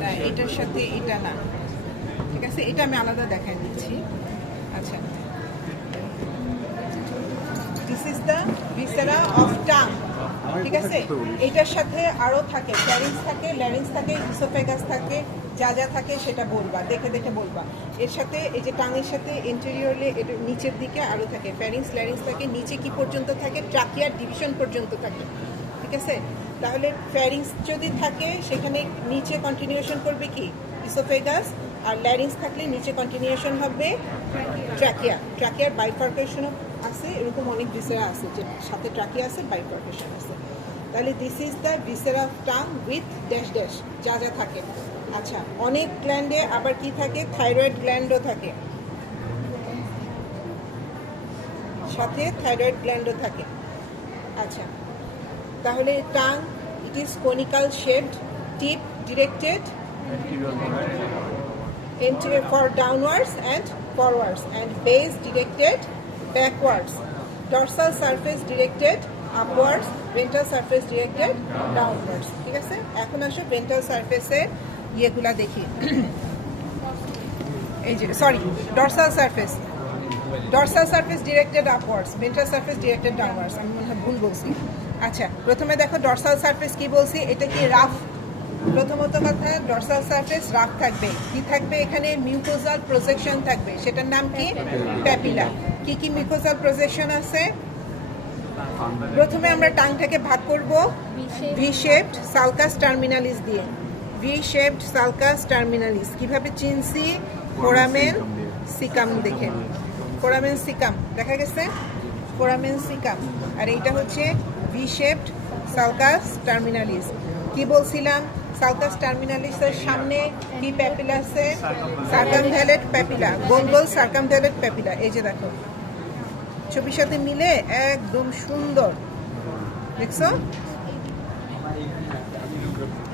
না, এটার সাথে এটা না, ঠিক আছে, এটা আমি আলাদা দেখাই দিচ্ছি। আচ্ছা, this is the viscera of tongue, ঠিক আছে। এটার সাথে আরো থাকে, ফ্যারিংস থাকে, ল্যারিংস থাকে, ইসোফেগাস থাকে, যা যা থাকে সেটা বলবা, দেখে দেখে বলবা। এর সাথে এই যে টাঙের সাথে ইন্টেরিয়রলি এটা নিচের দিকে আরো থাকে, ফ্যারিংস ল্যারিংস থাকে, নিচে কি পর্যন্ত থাকে, ট্রাকিয়ার ডিভিশন পর্যন্ত থাকে, ঠিক আছে। তাহলে ফ্যারিংস যদি থাকে সেখানে নিচে কন্টিনিউশন করবে কি ইসোফেগাস, আর ল্যারিংস থাকলে নিচে কন্টিনিউশন হবে ট্রাকিয়া। ট্রাকিয়ার বাইফার্কেশনও আছে, এরকম অনেক ভিসেরা আছে যে সাথে ট্রাকিয়া আছে, বাইফার্কেশন আছে। তাহলে this is the viscera of tongue with dash dash, যা যা থাকে। আচ্ছা, অনেক গ্ল্যান্ডে আবার কি থাকে, থাইরয়েড গ্ল্যান্ডও থাকে, সাথে থাইরয়েড গ্ল্যান্ডও থাকে। আচ্ছা, তাহলে tongue, it is conical shaped, tip directed anterior for downwards and forwards, and base directed backwards, dorsal surface directed upwards, ventral surface directed downwards, ঠিক আছে। এখন আসো ventral surface এর ইয়েগুলা দেখি। এই যে sorry, dorsal surface directed upwards, ventral surface directed downwards, আমি মনে হয় ভুল বলছি। আচ্ছা, প্রথমে দেখো ডরসাল সারফেস কি বলছি, এটা কি রাফ। প্রথমত কথা, ডরসাল সারফেস রাফ থাকবে, কি থাকবে এখানে, মিউকোজাল প্রজেকশন থাকবে, সেটার নাম কি, প্যাপিলা। কি কি মিউকোজাল প্রজেকশন আছে, প্রথমে আমরা টাংটাকে ভাগ করব ভি শেপড সালকাস টার্মিনালিস দিয়ে। ভি শেপড সালকাস টার্মিনালিস কিভাবে চিনছি, ফোরামেন সিকাম দেখে, ফোরামেন সিকাম দেখা গেছে, ফোরামেন সিকাম। আর এইটা হচ্ছে ভি শেপড সালকাস টার্মিনালিস। কি বলছিলাম, সালকাস টার্মিনালিসের সামনে কি প্যাপিলা আছে, সার্কামভ্যালেট প্যাপিলা, গোল গোল সার্কামভ্যালেট প্যাপিলা। এই যে দেখো, ছবির সাথে মিলে একদম সুন্দর, দেখছো,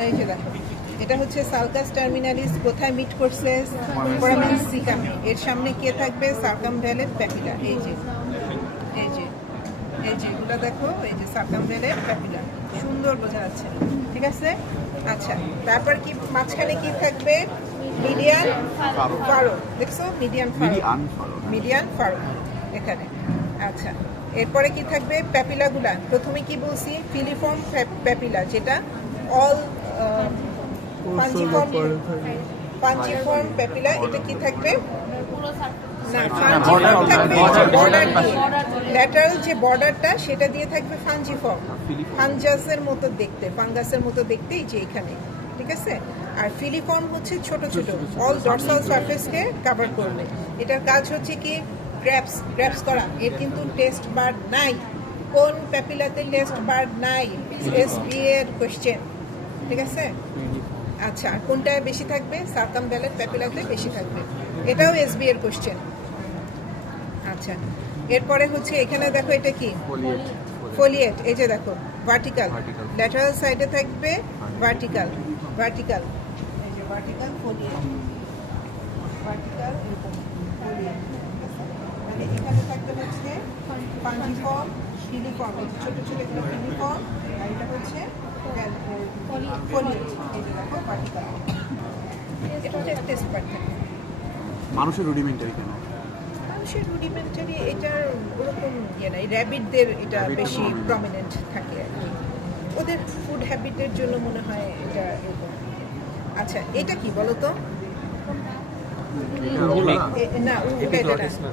এই যে দেখো, এটা হচ্ছে সালকাস টার্মিনালিস। কোথায় মিট করছে, ফোরামেন সিকামে। এর সামনে কে থাকবে, সার্কামভ্যালেট প্যাপিলা। এই যে এই যে এই যে এগুলো দেখো, এই যে সার্কামভ্যালেট প্যাপিলা, সুন্দর বোঝা যাচ্ছে, ঠিক আছে। আচ্ছা, তারপর কি মাঝখানে কি থাকবে, মিডিয়ান ফারো, দেখছো, মিডিয়ান ফারো এখানে। আচ্ছা, এরপরে কি থাকবে, প্যাপিলাগুলা। প্রথমে কি বলছি, ফিলিফর্ম প্যাপিলা, যেটা অল পাঞ্চিফর্ম প্যাপিলা। এটা কি থাকবে, ল্যাটারাল যে বর্ডারটা সেটা দিয়ে থাকবে ফাঞ্জিফর্ম, ফাঞ্জাসের মতো দেখতে, ফাঙ্গাসের মতো দেখতে, এই যে এখানে, ঠিক আছে। আর ফিলিফর্ম হচ্ছে ছোট ছোট, অল ডরসাল সারফেসকে কভার করবে। এটার কাজ হচ্ছে কি, গ্র্যাপস করা। এর কিন্তু টেস্ট বার নাই, কোন প্যাপিলাতে টেস্ট বার নাই, এসবি এর কোশ্চেন, ঠিক আছে। আচ্ছা, কোনটা বেশি থাকবে, সার্কামভ্যালেট প্যাপিলাতে বেশি থাকবে, এটাও এসবি এর কোশ্চেন। আচ্ছা, এরপরে হচ্ছে এখানে দেখো, এটা কি, ফোলিয়েট। এই যে দেখো, ভার্টিক্যাল, ল্যাটারাল সাইডে থাকবে ভার্টিক্যাল, এই যে ভার্টিক্যাল ফোলিয়েট, ভার্টিক্যাল এরকম ফোলিয়েট। মানে এখানে থাকবে হচ্ছে পাঞ্জিফর্ম, ফিলিফর্ম, এই যে ছোট ছোট এগুলো ফিলিফর্ম, আর এটা হচ্ছে ফোলিয়েট। এই যে দেখো, ভার্টিক্যাল। এটা হচ্ছে টেস্ট পার্ট থাকে। মানুষের রুডিমেন্টারি কেন, মানুষের রুডিমেন্টারি এটার ওরকম ইয়ে নাই, র্যাবিটদের এটা বেশি প্রমিনেন্ট থাকে আর কি, ওদের ফুড হ্যাবিটের জন্য মনে হয় এটা এরকম। আচ্ছা, এটা কি বলো তো, না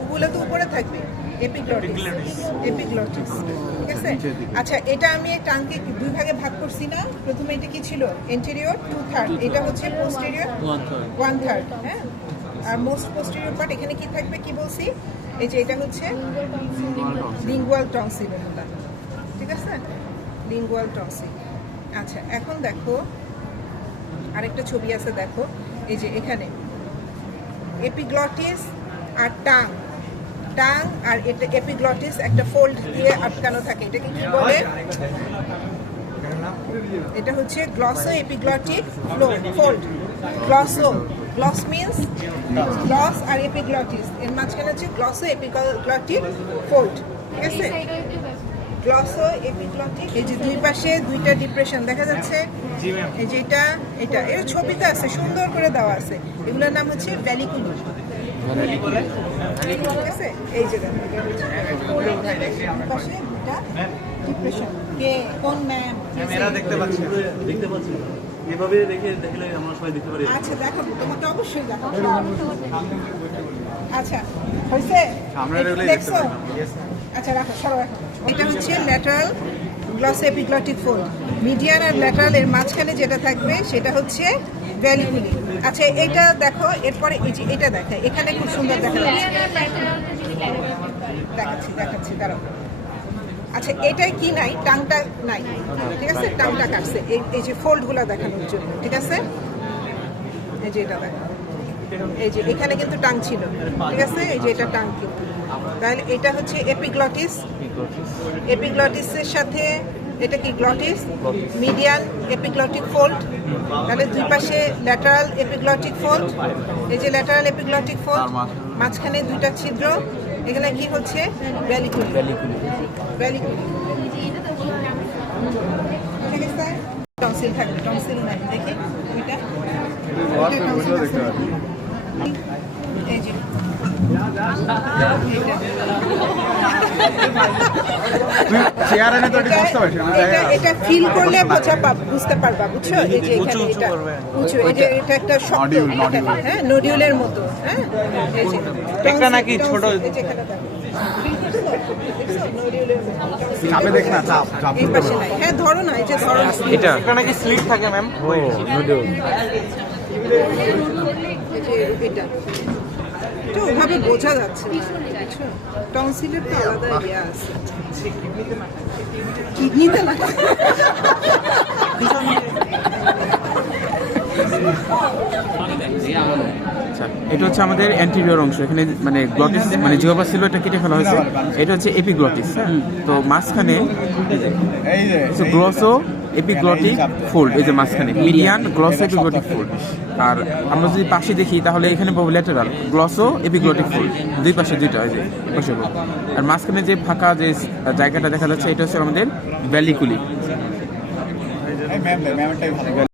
ওগুলো তো উপরে থাকবে, এপিগ্লটিস, ঠিক আছে। আচ্ছা, এটা আমি টাংকে দুই ভাগে ভাগ করছি না, প্রথমে এটা কি ছিল, এন্টেরিয়র 2/3, এটা হচ্ছে পোস্টেরিয়র 1/3, হ্যাঁ। আর মোস্ট পোস্টেরিয়র পার্ট এখানে কি থাকবে, কি বলছি, এই যে এটা হচ্ছে লিঙ্গুয়াল টনসিল, ঠিক আছে, লিঙ্গুয়াল টনসিল। আচ্ছা, এখন দেখো আরেকটা ছবি আছে, দেখো এই যে এখানে এপিগ্লটিস আর টাং, আর এটা এপিগ্লটিস একটা ফোল্ড দিয়ে আটকানো থাকে, এটাকে কি বলে, এটা হচ্ছে glosso epiglottic fold. Gloss means gloss আর এপিগ্লটিস, এর মাঝখানে হচ্ছে গ্লসো এপিগ্লটিক ফোল্ড, ঠিক আছে। গ্লসো এপিগ্লটিক, এই যে দুই পাশে দুইটা ডিপ্রেশন দেখা যাচ্ছে, এই যে এটা এর ছবিতে আছে, সুন্দর করে দেওয়া আছে। এগুলোর নাম হচ্ছে ভ্যালিকুলি। ঠিক আছে, এই যে দেখো, পাশে এটা ডিপ্রেশন। কে কোন ম্যাম? এরা দেখতে পাচ্ছি এভাবে দেখলে আমরা সবাই দেখতে পারি। আচ্ছা দেখাবো, তোমাকে অবশ্যই দেখাবো। আচ্ছা হয়েছে, দেখছো? আচ্ছা রাখো, সরো রাখো। এটা হচ্ছে lateral gloss epiglottic fold. Median আর ল্যাটারাল এর মাঝখানে যেটা থাকবে সেটা হচ্ছে ভ্যালিকুলি। আচ্ছা এটা দেখো, এরপরে এই যে এটা দেখো, এখানে খুব সুন্দর দেখা যাচ্ছে। দেখাচ্ছি দাঁড়াও। আচ্ছা এটাই কি নাই, টাংটা নাই, ঠিক আছে, টাংটা কাটছে এই যে ফোল্ডগুলো দেখানোর জন্য, ঠিক আছে। এই যে এটা দেখো, এই যে এখানে কিন্তু টাং ছিল, ঠিক আছে, এই যে এটা টাং কিন্তু। তাহলে এটা হচ্ছে এপিগ্লটিস। এপিগ্লটিসের সাথে এটা কি গ্লটিস, মিডিয়ান এপিগ্লটিক ফোল্ড। তাহলে দুই পাশে ল্যাটারাল এপিগ্লটিক ফোল্ড, এই যে ল্যাটারাল এপিগ্লটিক ফোল্ড, মাঝখানে দুইটা ছিদ্র, এখানে কি হচ্ছে ভ্যালিকুলি। ঠিক আছে, টনসিল থাকবে, টনসিল নাই, দেখি এটা এই যে চেয়ার এনে তো এটা বুঝতে পারছি না। এটা ফিল করলে বুঝতে পারবা, বুঝছো? এই যে এখানে এটা উঁচু, এই যে এটা একটা শক্ত, হ্যাঁ, নডিউলের মতো, হ্যাঁ, এই যে একটা নাকি ছোট, এই যে এখানে দেখো, দেখছো? নডিউলের মতো। চাপে দেখ না, চাপ এই পাশে নাই, হ্যাঁ ধরো না, এই যে ধরো। এটা নাকি স্লিপ থাকে ম্যাম। এই যে এটা ওভাবে বোঝা যাচ্ছে না, বুঝছো? টনসিলের তো আলাদা ইয়ে আছে, কিডনিতে না। আচ্ছা, এটা হচ্ছে আমাদের অ্যান্টিরিয়র অংশ। এখানে মানে গ্লটিস মানে জিহ্বা ছিল, এটা কেটে ফেলা হয়েছে। এটা হচ্ছে এপিগ্লটিস, হ্যাঁ। তো মাঝখানে এই যে গ্লসো এপিগ্লটিক ফোল্ড, এই যে মাঝখানে মিডিয়ান গ্লসো এপিগ্লটিক ফোল্ড। আর আমরা যদি পাশে দেখি তাহলে এখানে পাবো ল্যাটারাল গ্লসো এপিগ্লটিক ফোল্ড, দুই পাশে দুইটা, এই যে পাশে। আর মাঝখানে যে ফাঁকা যে জায়গাটা দেখা যাচ্ছে এটা হচ্ছে আমাদের ভ্যালিকুলি। ম্যামটাই ভালো।